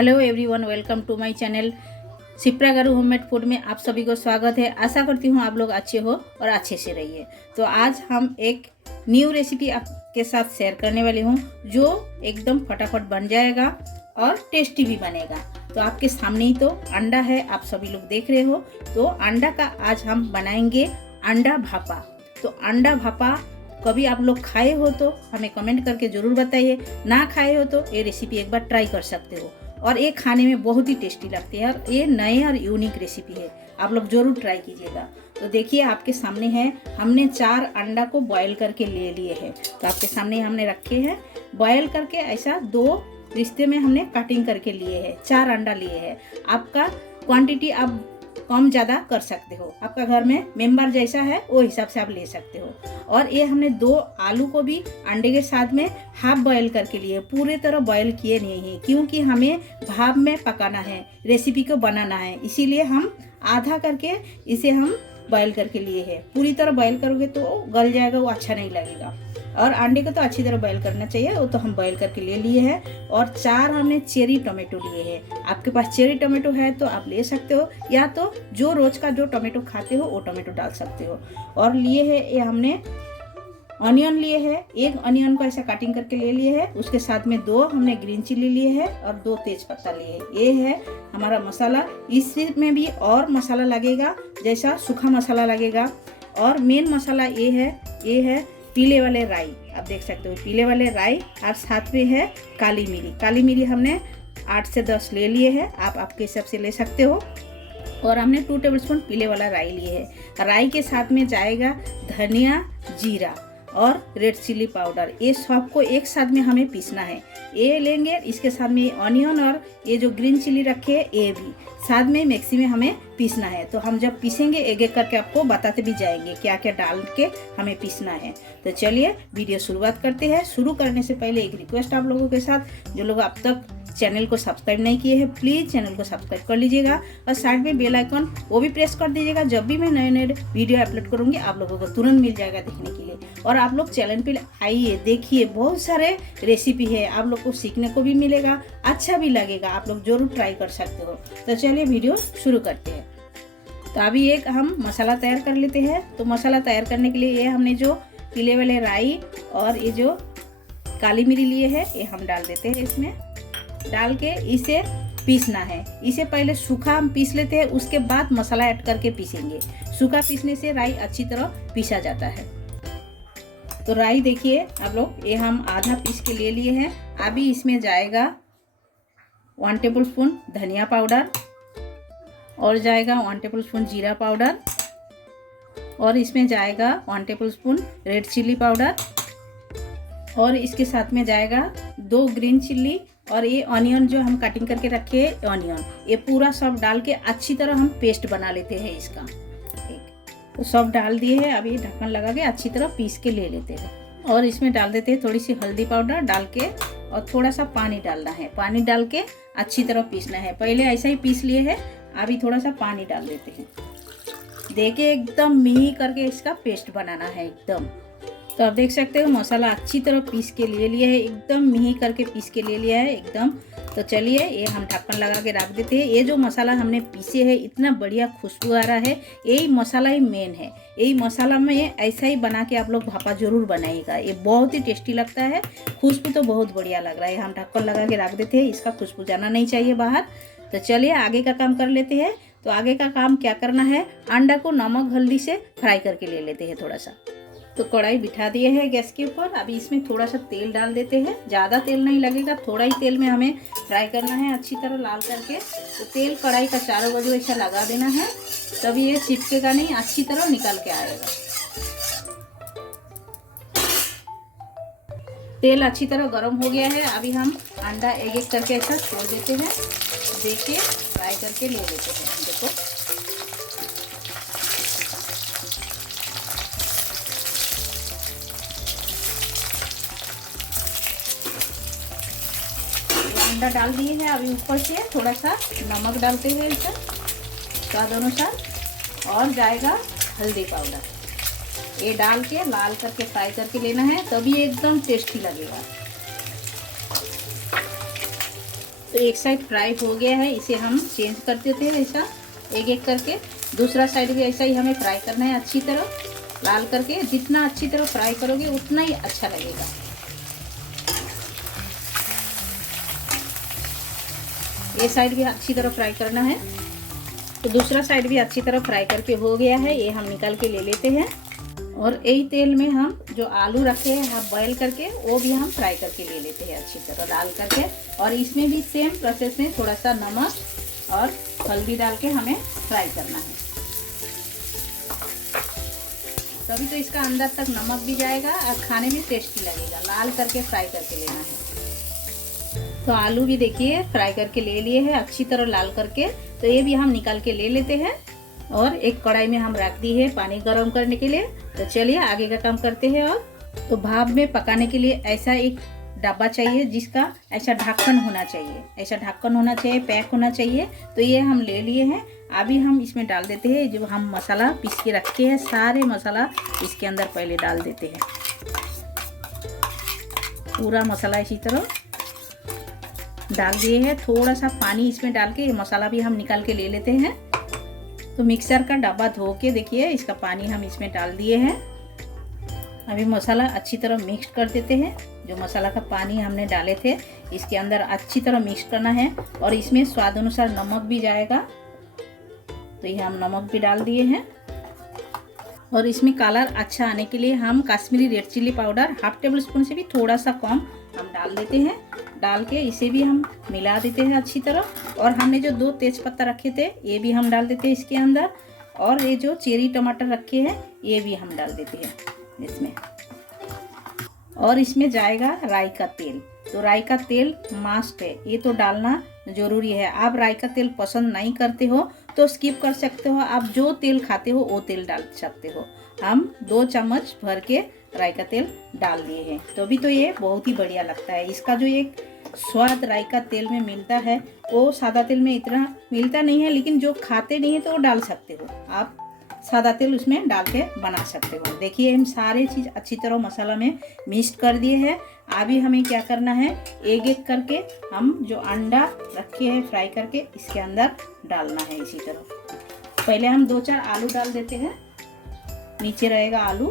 Hello everyone, welcome to my channel Shipra garu homemade food में आप सभी को स्वागत है। आशा करती हूँ आप लोग अच्छे हो और अच्छे से रहिए। तो आज हम एक न्यू रेसिपी आपके साथ शेयर करने वाली हूँ जो एकदम फटाफट बन जाएगा और टेस्टी भी बनेगा। तो आपके सामने ही तो अंडा है, आप सभी लोग देख रहे हो। तो अंडा का आज हम बनाएंगे अंडा भापा। तो अंडा भापा कभी आप लोग खाए हो तो हमें कमेंट करके ज़रूर बताइए, ना खाए हो तो ये रेसिपी एक बार ट्राई कर सकते हो। और ये खाने में बहुत ही टेस्टी लगती है और ये नए और यूनिक रेसिपी है, आप लोग ज़रूर ट्राई कीजिएगा। तो देखिए आपके सामने है, हमने 4 अंडा को बॉयल करके ले लिए हैं। तो आपके सामने हमने रखे हैं बॉयल करके, ऐसा 2 रिश्ते में हमने कटिंग करके लिए हैं। 4 अंडा लिए हैं। आपका क्वांटिटी आप कम ज़्यादा कर सकते हो, आपका घर में मेंबर जैसा है वो हिसाब से आप ले सकते हो। और ये हमने 2 आलू को भी अंडे के साथ में हाफ बॉयल करके लिए, पूरे तरह बॉयल किए नहीं है क्योंकि हमें भाप में पकाना है, रेसिपी को बनाना है, इसीलिए हम आधा करके इसे हम बॉयल करके लिए हैं। पूरी तरह बॉयल करोगे तो गल जाएगा, वो अच्छा नहीं लगेगा। और अंडे को तो अच्छी तरह बॉयल करना चाहिए, वो तो हम बॉयल करके ले लिए हैं। और 4 हमने चेरी टोमेटो लिए हैं। आपके पास चेरी टोमेटो है तो आप ले सकते हो, या तो जो रोज का जो टोमेटो खाते हो वो टोमेटो डाल सकते हो। और लिए है ये हमने ऑनियन लिए है, 1 ऑनियन को ऐसा कटिंग करके ले लिए है। उसके साथ में 2 हमने ग्रीन चिल्ली लिए है और 2 तेज पत्ता लिए है। ये है हमारा मसाला। इसमें भी और मसाला लगेगा, जैसा सूखा मसाला लगेगा। और मेन मसाला ये है पीले वाले राई, आप देख सकते हो पीले वाले राई। और साथ में है काली मिरी। काली मिरी हमने 8 से 10 ले लिए हैं, आप आपके हिसाब से ले सकते हो। और हमने 2 टेबलस्पून पीले वाला राई लिए है। राई के साथ में जाएगा धनिया, जीरा और रेड चिल्ली पाउडर। ये सबको एक साथ में हमें पीसना है। ये लेंगे, इसके साथ में ऑनियन और ये जो ग्रीन चिल्ली रखे है ये भी साथ में मिक्सी में हमें पीसना है। तो हम जब पीसेंगे एक एक करके आपको बताते भी जाएंगे क्या क्या डाल के हमें पीसना है। तो चलिए वीडियो शुरुआत करते हैं। शुरू करने से पहले एक रिक्वेस्ट आप लोगों के साथ, जो लोग अब तक चैनल को सब्सक्राइब नहीं किए हैं प्लीज़ चैनल को सब्सक्राइब कर लीजिएगा और साइड में बेल आइकन वो भी प्रेस कर दीजिएगा। जब भी मैं नए नए वीडियो अपलोड करूँगी आप लोगों को तुरंत मिल जाएगा देखने के लिए। और आप लोग चैनल पे आइए, देखिए, बहुत सारे रेसिपी है, आप लोग को सीखने को भी मिलेगा, अच्छा भी लगेगा, आप लोग जरूर ट्राई कर सकते हो। तो चलिए वीडियो शुरू करते हैं। तो अभी एक हम मसाला तैयार कर लेते हैं। तो मसाला तैयार करने के लिए ये हमने जो पीले वाले राई और ये जो काली मिरी लिए है ये हम डाल देते हैं। इसमें डाल के इसे पीसना है। इसे पहले सूखा हम पीस लेते हैं, उसके बाद मसाला ऐड करके पीसेंगे। सूखा पीसने से राई अच्छी तरह पीसा जाता है। तो राई देखिए आप लोग, ये हम आधा पीस के ले लिए हैं। अभी इसमें जाएगा 1 टेबलस्पून धनिया पाउडर और जाएगा 1 टेबलस्पून जीरा पाउडर और इसमें जाएगा 1 टेबलस्पून रेड चिल्ली पाउडर और इसके साथ में जाएगा 2 ग्रीन चिल्ली और ये ऑनियन जो हम कटिंग करके रखे हैं ऑनियन, ये पूरा सब डाल के अच्छी तरह हम पेस्ट बना लेते हैं इसका। ठीक, तो सब डाल दिए हैं। अभी ढक्कन लगा के अच्छी तरह पीस के ले लेते हैं। और इसमें डाल देते हैं थोड़ी सी हल्दी पाउडर डाल के और थोड़ा सा पानी डालना है। पानी डाल के अच्छी तरह पीसना है। पहले ऐसा ही पीस लिए है, अभी थोड़ा सा पानी डाल देते हैं। देखिए एकदम मिही करके इसका पेस्ट बनाना है एकदम। तो आप देख सकते हो मसाला अच्छी तरह पीस के ले लिया है, एकदम मिही करके पीस के ले लिया है एकदम। तो चलिए ये हम ढक्कन लगा के रख देते हैं। ये जो मसाला हमने पीसे है इतना बढ़िया खुशबू आ रहा है, यही मसाला ही मेन है। यही मसाला में ऐसा ही बना के आप लोग भापा जरूर बनाइएगा, ये बहुत ही टेस्टी लगता है। खुशबू तो बहुत बढ़िया लग रहा है। हम ढक्कन लगा के रख देते हैं, इसका खुशबू जाना नहीं चाहिए बाहर। तो चलिए आगे का काम कर लेते हैं। तो आगे का काम क्या करना है, अंडा को नमक हल्दी से फ्राई करके ले लेते हैं थोड़ा सा। तो कढ़ाई बिठा दिए हैं गैस के ऊपर। अभी इसमें थोड़ा सा तेल डाल देते हैं, ज़्यादा तेल नहीं लगेगा, थोड़ा ही तेल में हमें फ्राई करना है अच्छी तरह लाल करके। तो तेल कढ़ाई का चारों बाजू ऐसा लगा देना है, तभी ये चिपकेगा नहीं, अच्छी तरह निकल के आएगा। तेल अच्छी तरह गर्म हो गया है। अभी हम अंडा एक एक करके ऐसा छोड़ देते हैं, देखिए फ्राई करके ले लेते हैं अंडे को। अंडा डाल दिए हैं। अभी ऊपर से थोड़ा सा नमक डालते हैं इसे स्वाद अनुसार और जाएगा हल्दी पाउडर। ये डाल के लाल करके फ्राई करके लेना है, तभी एकदम टेस्टी लगेगा। तो एक साइड फ्राई हो गया है, इसे हम चेंज कर देते हैं ऐसा एक एक करके। दूसरा साइड भी ऐसा ही हमें फ्राई करना है अच्छी तरह लाल करके। जितना अच्छी तरह फ्राई करोगे उतना ही अच्छा लगेगा। ये साइड भी अच्छी तरह फ्राई करना है। तो दूसरा साइड भी अच्छी तरह फ्राई करके हो गया है, ये हम निकाल के ले लेते हैं। और यही तेल में हम जो आलू रखे हैं हाफ बॉयल करके वो भी हम फ्राई करके ले लेते हैं अच्छी तरह डाल करके। और इसमें भी सेम प्रोसेस में थोड़ा सा नमक और हल्दी डाल के हमें फ्राई करना है। तभी तो इसका अंदर तक नमक भी जाएगा और खाने में टेस्टी लगेगा। लाल करके फ्राई करके लेना है। तो आलू भी देखिए फ्राई करके ले लिए हैं अच्छी तरह लाल करके। तो ये भी हम निकाल के ले लेते हैं। और एक कढ़ाई में हम रख दी है पानी गर्म करने के लिए। तो चलिए आगे का काम करते हैं। और तो भाप में पकाने के लिए ऐसा एक डब्बा चाहिए जिसका ऐसा ढक्कन होना चाहिए, ऐसा ढक्कन होना चाहिए, पैक होना चाहिए। तो ये हम ले लिए हैं। अभी हम इसमें डाल देते हैं जो हम मसाला पीस के रखे हैं, सारे मसाला इसके अंदर पहले डाल देते हैं। पूरा मसाला इसी तरह डाल दिए हैं। थोड़ा सा पानी इसमें डाल के ये मसाला भी हम निकाल के ले लेते हैं। तो मिक्सर का डब्बा धो के देखिए इसका पानी हम इसमें डाल दिए हैं। अभी मसाला अच्छी तरह मिक्स कर देते हैं। जो मसाला का पानी हमने डाले थे इसके अंदर अच्छी तरह मिक्स करना है। और इसमें स्वाद अनुसार नमक भी जाएगा। तो ये हम नमक भी डाल दिए हैं। और इसमें कलर अच्छा आने के लिए हम Kashmiri red chilli powder half table spoon से भी थोड़ा सा कम हम डाल देते हैं। डाल के इसे भी हम मिला देते हैं अच्छी तरह। और हमने जो 2 तेज पत्ता रखे थे ये भी हम डाल देते हैं इसके अंदर। और ये जो चेरी टमाटर रखे हैं ये भी हम डाल देते हैं इसमें। और इसमें जाएगा राई का तेल। तो राई का तेल मस्ट है, ये तो डालना जरूरी है। आप राई का तेल पसंद नहीं करते हो तो स्किप कर सकते हो। आप जो तेल खाते हो वो तेल डाल सकते हो। हम 2 चम्मच भर के राई का तेल डाल दिए हैं। तो भी तो ये बहुत ही बढ़िया लगता है। इसका जो एक स्वाद राई का तेल में मिलता है वो सादा तेल में इतना मिलता नहीं है। लेकिन जो खाते नहीं है तो वो डाल सकते हो, आप सादा तेल उसमें डाल के बना सकते हो। देखिए हम सारे चीज़ अच्छी तरह मसाला में मिक्स कर दिए हैं। अभी हमें क्या करना है, एक एक करके हम जो अंडा रखे हैं फ्राई करके इसके अंदर डालना है इसी तरह। पहले हम 2-4 आलू डाल देते हैं। नीचे रहेगा आलू,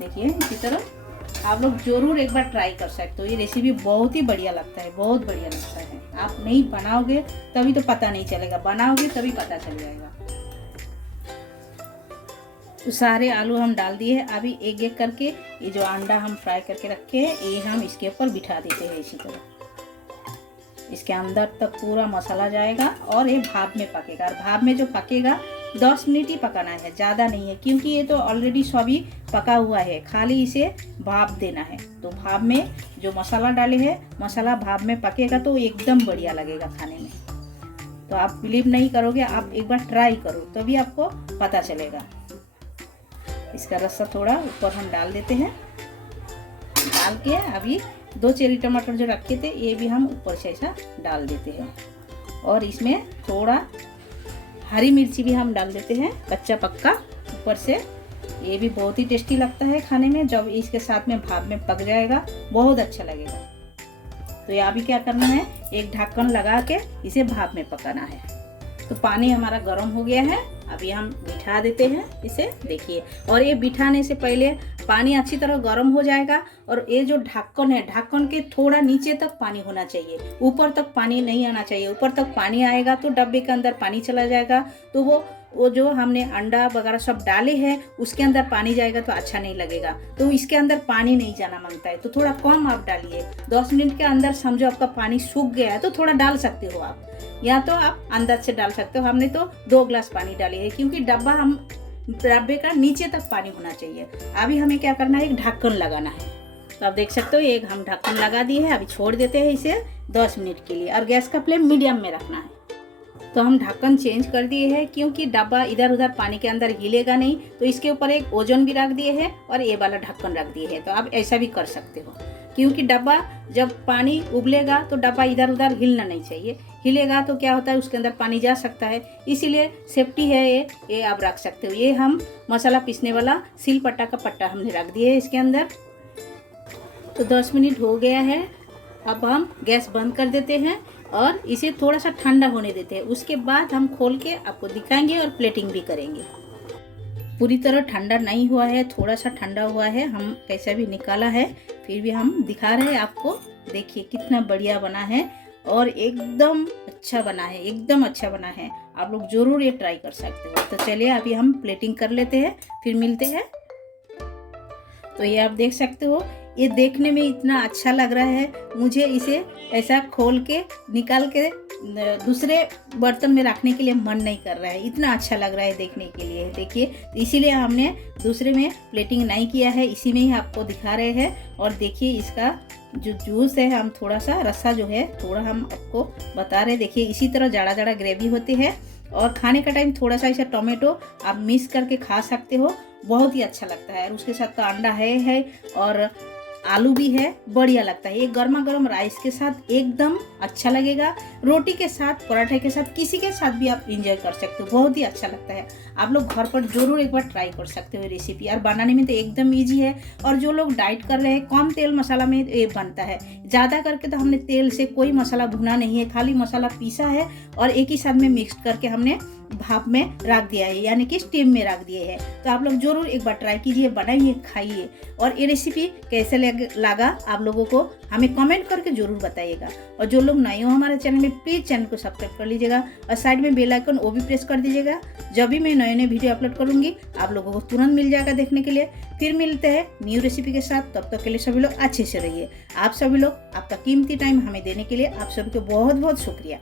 देखिए इसी तरह। आप लोग जरूर एक बार ट्राई कर सकते हो। ये रेसिपी बहुत ही बढ़िया लगता है, बहुत बढ़िया लगता है। आप नहीं बनाओगे तभी तो पता नहीं चलेगा, बनाओगे तभी पता चल जाएगा। तो सारे आलू हम डाल दिए हैं। अभी एक एक करके ये जो अंडा हम फ्राई करके रखे हैं ये हम इसके ऊपर बिठा देते हैं इसी तरह। इसके अंदर तक पूरा मसाला जाएगा और ये भाप में पकेगा। और भाप में जो पकेगा 10 मिनट ही पकाना है, ज़्यादा नहीं है, क्योंकि ये तो ऑलरेडी सभी पका हुआ है, खाली इसे भाप देना है। तो भाप में जो मसाला डाले हैं मसाला भाप में पकेगा तो एकदम बढ़िया लगेगा खाने में। तो आप बिलीव नहीं करोगे, आप एक बार ट्राई करो तभी आपको पता चलेगा। इसका रस्सा थोड़ा ऊपर हम डाल देते हैं। डाल के अभी 2 चेरी टमाटर जो रखे थे ये भी हम ऊपर से ऐसा डाल देते हैं। और इसमें थोड़ा हरी मिर्ची भी हम डाल देते हैं कच्चा पक्का ऊपर से। ये भी बहुत ही टेस्टी लगता है खाने में। जब इसके साथ में भाप में पक जाएगा बहुत अच्छा लगेगा। तो ये अभी क्या करना है, एक ढक्कन लगा के इसे भाप में पकाना है। तो पानी हमारा गर्म हो गया है। अभी हम बिठा देते हैं इसे, देखिए। और ये बिठाने से पहले पानी अच्छी तरह गर्म हो जाएगा। और ये जो ढक्कन है ढक्कन के थोड़ा नीचे तक पानी होना चाहिए, ऊपर तक पानी नहीं आना चाहिए। ऊपर तक पानी आएगा तो डब्बे के अंदर पानी चला जाएगा। तो वो जो हमने अंडा वगैरह सब डाले हैं उसके अंदर पानी जाएगा तो अच्छा नहीं लगेगा। तो इसके अंदर पानी नहीं जाना मांगता है तो थोड़ा कम आप डालिए। 10 मिनट के अंदर समझो आपका पानी सूख गया है तो थोड़ा डाल सकते हो आप, या तो आप अंदाज से डाल सकते हो। हमने तो 2 गिलास पानी डाले है क्योंकि डब्बे का नीचे तक पानी होना चाहिए। अभी हमें क्या करना है, एक ढक्कन लगाना है। तो आप देख सकते हो एक हम ढक्कन लगा दिए है। अभी छोड़ देते हैं इसे 10 मिनट के लिए। और गैस का फ्लेम मीडियम में रखना है। तो हम ढक्कन चेंज कर दिए हैं क्योंकि डब्बा इधर उधर पानी के अंदर हिलेगा नहीं। तो इसके ऊपर एक ओजन भी रख दिए हैं और ये वाला ढक्कन रख दिए हैं। तो आप ऐसा भी कर सकते हो क्योंकि डब्बा जब पानी उबलेगा तो डब्बा इधर उधर हिलना नहीं चाहिए। हिलेगा तो क्या होता है उसके अंदर पानी जा सकता है, इसीलिए सेफ्टी है ये आप रख सकते हो। ये हम मसाला पीसने वाला सिलपट्टा का पट्टा हमने रख दिया है इसके अंदर। तो 10 मिनट हो गया है। अब हम गैस बंद कर देते हैं और इसे थोड़ा सा ठंडा होने देते हैं। उसके बाद हम खोल के आपको दिखाएंगे और प्लेटिंग भी करेंगे। पूरी तरह ठंडा नहीं हुआ है, थोड़ा सा ठंडा हुआ है। हम कैसा भी निकाला है फिर भी हम दिखा रहे हैं आपको। देखिए कितना बढ़िया बना है और एकदम अच्छा बना है, एकदम अच्छा बना है। आप लोग ज़रूर ये ट्राई कर सकते हो। तो चलिए अभी हम प्लेटिंग कर लेते हैं, फिर मिलते हैं। तो ये आप देख सकते हो, ये देखने में इतना अच्छा लग रहा है, मुझे इसे ऐसा खोल के निकाल के दूसरे बर्तन में रखने के लिए मन नहीं कर रहा है, इतना अच्छा लग रहा है देखने के लिए। देखिए, तो इसीलिए हमने दूसरे में प्लेटिंग नहीं किया है, इसी में ही आपको दिखा रहे हैं। और देखिए इसका जो जूस है, हम थोड़ा सा रस्सा जो है थोड़ा हम आपको बता रहे हैं। देखिए इसी तरह जाड़ा जाड़ा ग्रेवी होती है और खाने का टाइम थोड़ा सा ऐसा टोमेटो आप मिक्स करके खा सकते हो, बहुत ही अच्छा लगता है। और उसके साथ तो अंडा है और आलू भी है, बढ़िया लगता है। ये गर्मा गर्म राइस के साथ एकदम अच्छा लगेगा, रोटी के साथ, पराठे के साथ, किसी के साथ भी आप इंजॉय कर सकते हो, बहुत ही अच्छा लगता है। आप लोग घर पर जरूर एक बार ट्राई कर सकते हो रेसिपी। और बनाने में तो एकदम इजी है। और जो लोग डाइट कर रहे हैं, कम तेल मसाला में ये बनता है। ज़्यादा करके तो हमने तेल से कोई मसाला भुना नहीं है, खाली मसाला पीसा है और एक ही साथ में मिक्स करके हमने भाप में रख दिया है, यानी कि स्टीम में रख दिए हैं। तो आप लोग जरूर एक बार ट्राई कीजिए, बनाइए, खाइए। और ये रेसिपी कैसे लगा आप लोगों को हमें कमेंट करके जरूर बताइएगा। और जो लोग नए हो हमारे चैनल में, प्लीज़ चैनल को सब्सक्राइब कर लीजिएगा और साइड में बेल आइकन वो भी प्रेस कर दीजिएगा। जब भी मैं नए नए वीडियो अपलोड करूँगी आप लोगों को तुरंत मिल जाएगा देखने के लिए। फिर मिलते हैं न्यू रेसिपी के साथ, तब तक के लिए सभी लोग अच्छे से रहिए। आप सभी लोग आपका कीमती टाइम हमें देने के लिए आप सभी को बहुत बहुत शुक्रिया।